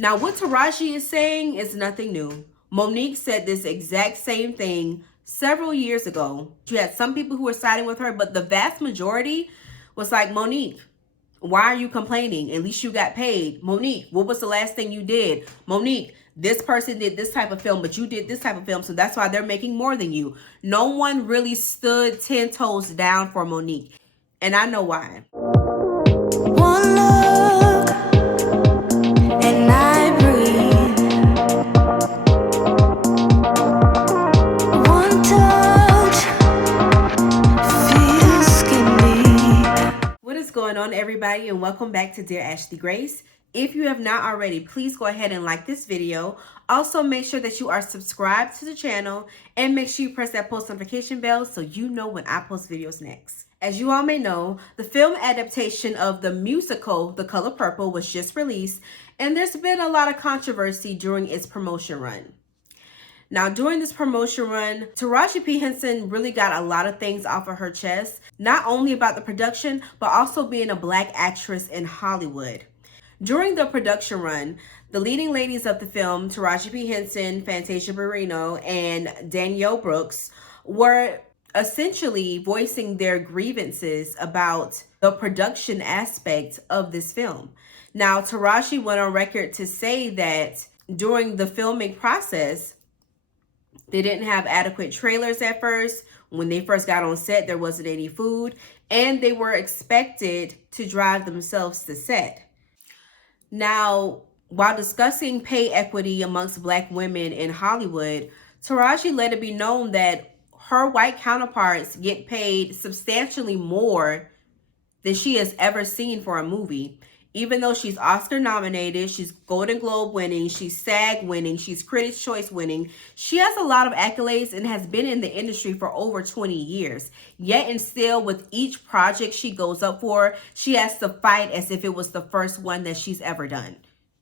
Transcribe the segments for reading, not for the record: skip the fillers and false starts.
Now, what Taraji is saying is nothing new. Monique said this exact same thing several years ago. She had some people who were siding with her, but the vast majority was like, Monique, why are you complaining? At least you got paid. Monique, what was the last thing you did? Monique, this person did this type of film, but you did this type of film, so that's why they're making more than you. No one really stood 10 toes down for Monique. And I know why. One look and I breathe. One touch feels skin deep. What is going on, everybody, and welcome back to Dear Ashley Grace. If you have not already, please go ahead and like this video. Also, make sure that you are subscribed to the channel and make sure you press that post notification bell so you know when I post videos next. As you all may know, the film adaptation of the musical The Color Purple was just released, and there's been a lot of controversy during its promotion run. Now, during this promotion run, Taraji P. Henson really got a lot of things off of her chest, not only about the production, but also being a Black actress in Hollywood. During the production run, the leading ladies of the film, Taraji P. Henson, Fantasia Barrino, and Danielle Brooks, were essentially voicing their grievances about the production aspect of this film. Now, Taraji went on record to say that during the filming process, they didn't have adequate trailers at first. When they first got on set, there wasn't any food, and they were expected to drive themselves to set. Now, while discussing pay equity amongst Black women in Hollywood, Taraji let it be known that her white counterparts get paid substantially more than she has ever seen for a movie. Even though she's Oscar nominated, she's Golden Globe winning, she's SAG winning, she's Critics' Choice winning. She has a lot of accolades and has been in the industry for over 20 years. Yet and still, with each project she goes up for, she has to fight as if it was the first one that she's ever done.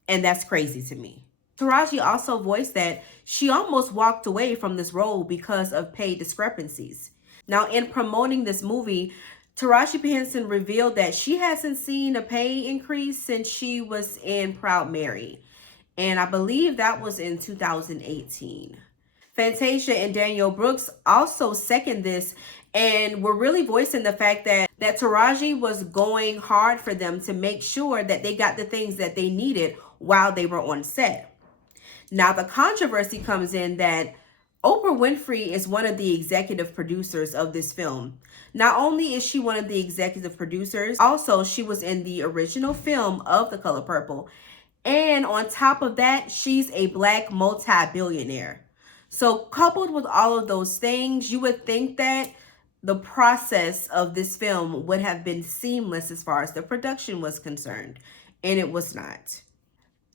And that's crazy to me. Taraji also voiced that she almost walked away from this role because of pay discrepancies. Now, in promoting this movie, Taraji P. Henson revealed that she hasn't seen a pay increase since she was in Proud Mary. And I believe that was in 2018. Fantasia and Danielle Brooks also second this and were really voicing the fact that Taraji was going hard for them to make sure that they got the things that they needed while they were on set. Now, the controversy comes in that Oprah Winfrey is one of the executive producers of this film. Not only is she one of the executive producers, also she was in the original film of The Color Purple. And on top of that, she's a Black multi-billionaire. So coupled with all of those things, you would think that the process of this film would have been seamless as far as the production was concerned. And it was not.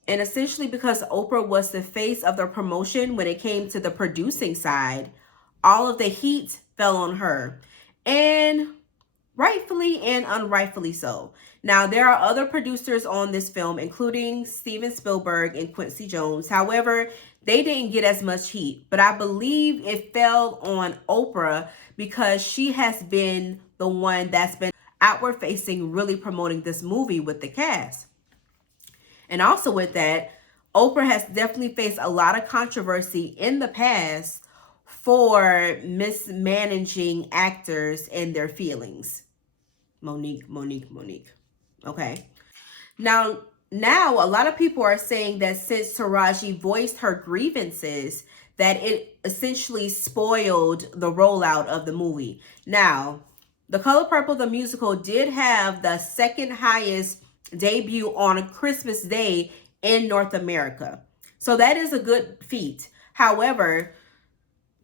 And essentially because Oprah was the face of the promotion when it came to the producing side, all of the heat fell on her. And rightfully and unrightfully so. Now, there are other producers on this film, including Steven Spielberg and Quincy Jones. However, they didn't get as much heat. But I believe it fell on Oprah because she has been the one that's been outward facing, really promoting this movie with the cast. And also with that, Oprah has definitely faced a lot of controversy in the past for mismanaging actors and their feelings. Monique. Okay. Now, a lot of people are saying that since Taraji voiced her grievances, that it essentially spoiled the rollout of the movie. Now, The Color Purple, the musical, did have the second highest debut on Christmas Day in North America. So that is a good feat. However,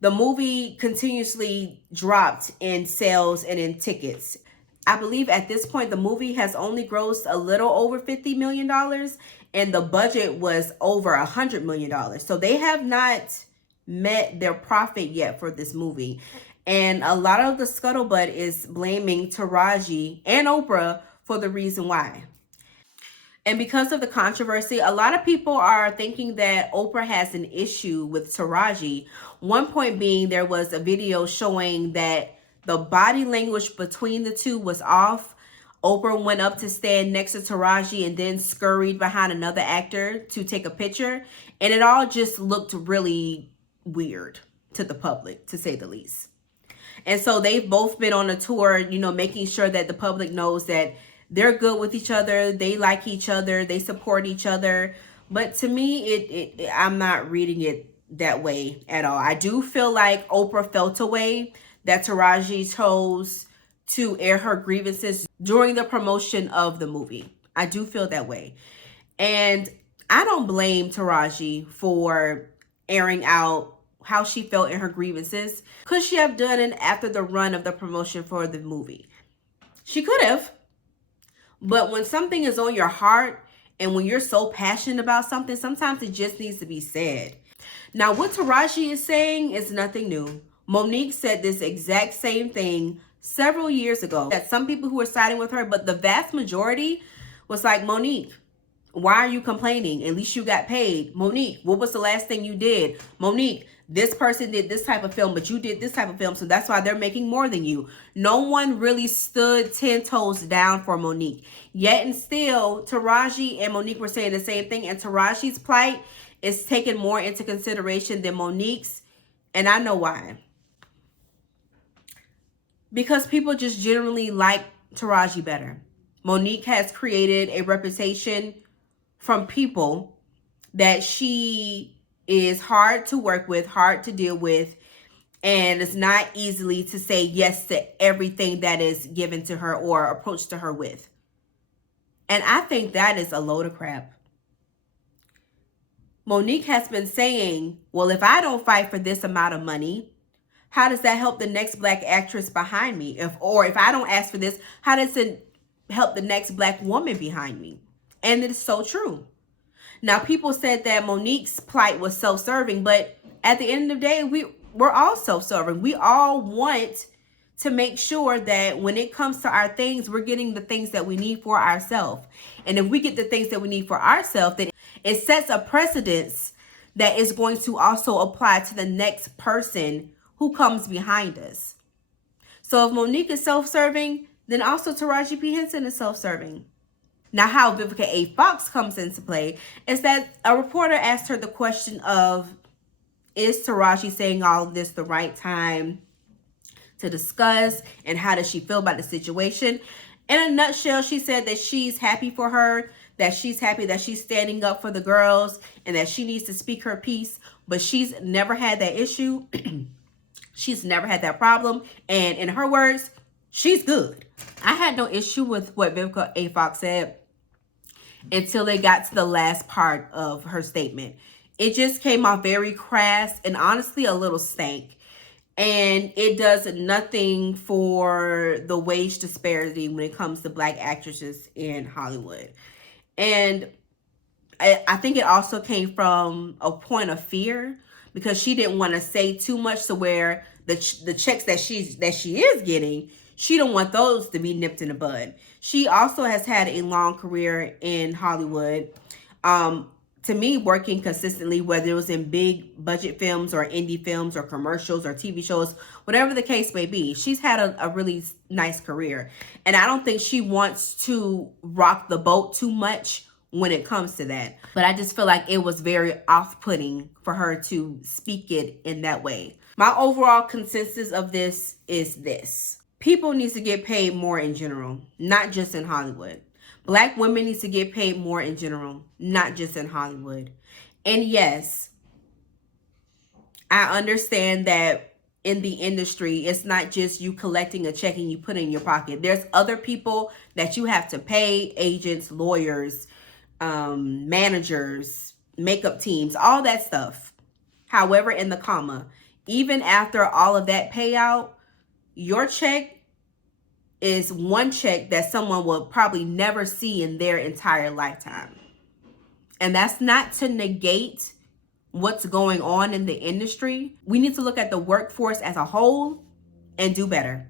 the movie continuously dropped in sales and in tickets. I believe at this point, the movie has only grossed a little over $50 million and the budget was over $100 million. So they have not met their profit yet for this movie. And a lot of the scuttlebutt is blaming Taraji and Oprah for the reason why. And because of the controversy, a lot of people are thinking that Oprah has an issue with Taraji. One point being, there was a video showing that the body language between the two was off. Oprah went up to stand next to Taraji and then scurried behind another actor to take a picture. And it all just looked really weird to the public, to say the least. And so they've both been on a tour, making sure that the public knows that they're good with each other, they like each other, they support each other. But to me, I'm not reading it that way at all. I do feel like Oprah felt a way that Taraji chose to air her grievances during the promotion of the movie. I do feel that way. And I don't blame Taraji for airing out how she felt in her grievances. Could she have done it after the run of the promotion for the movie? She could have. But when something is on your heart and when you're so passionate about something, sometimes it just needs to be said. Now, what Taraji is saying is nothing new. Monique said this exact same thing several years ago. That some people who were siding with her, but the vast majority was like, Monique, why are you complaining? At least you got paid. Monique, what was the last thing you did? Monique, this person did this type of film, but you did this type of film, so that's why they're making more than you. No one really stood 10 toes down for Monique. Yet and still, Taraji and Monique were saying the same thing, and Taraji's plight is taken more into consideration than Monique's, and I know why. Because people just generally like Taraji better. Monique has created a reputation from people that she is hard to work with, hard to deal with, and it's not easily to say yes to everything that is given to her or approached to her with. And I think that is a load of crap. Monique has been saying, well, if I don't fight for this amount of money, how does that help the next black actress behind me? If I don't ask for this, how does it help the next black woman behind me? And it is so true. Now, people said that Monique's plight was self-serving, but at the end of the day, we're all self-serving. We all want to make sure that when it comes to our things, we're getting the things that we need for ourselves. And if we get the things that we need for ourselves, then it sets a precedence that is going to also apply to the next person who comes behind us. So if Monique is self-serving, then also Taraji P. Henson is self-serving. Now, how Vivica A. Fox comes into play is that a reporter asked her the question of, is Taraji saying all of this the right time to discuss, and how does she feel about the situation? In a nutshell, she said that she's happy for her, that she's happy that she's standing up for the girls, and that she needs to speak her piece, but she's never had that issue. She's never had that problem. And in her words, she's good. I had no issue with what Vivica A. Fox said until they got to the last part of her statement. It just came off very crass and honestly a little stank. And it does nothing for the wage disparity when it comes to black actresses in Hollywood. And I think it also came from a point of fear, because she didn't want to say too much to where the checks that she is getting, she don't want those to be nipped in the bud. She also has had a long career in Hollywood. To me, working consistently, whether it was in big budget films or indie films or commercials or TV shows, whatever the case may be, she's had a really nice career. And I don't think she wants to rock the boat too much when it comes to that. But I just feel like it was very off-putting for her to speak it in that way. My overall consensus of this is this. People need to get paid more in general, not just in Hollywood. Black women need to get paid more in general, not just in Hollywood. And yes, I understand that in the industry, it's not just you collecting a check and you put it in your pocket. There's other people that you have to pay, agents, lawyers, managers, makeup teams, all that stuff. However, in the comma, even after all of that payout, your check is one check that someone will probably never see in their entire lifetime. And that's not to negate what's going on in the industry. We need to look at the workforce as a whole and do better,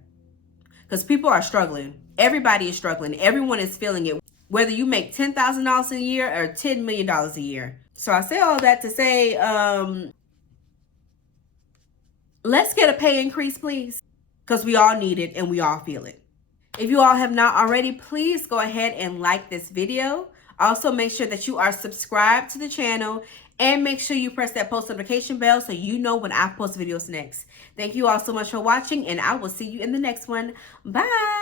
because people are struggling. Everybody is struggling. Everyone is feeling it, whether you make $10,000 a year or $10 million a year. So I say all that to say, let's get a pay increase, please, because we all need it and we all feel it. If you all have not already, please go ahead and like this video. Also, make sure that you are subscribed to the channel and make sure you press that post notification bell so you know when I post videos next. Thank you all so much for watching, and I will see you in the next one. Bye.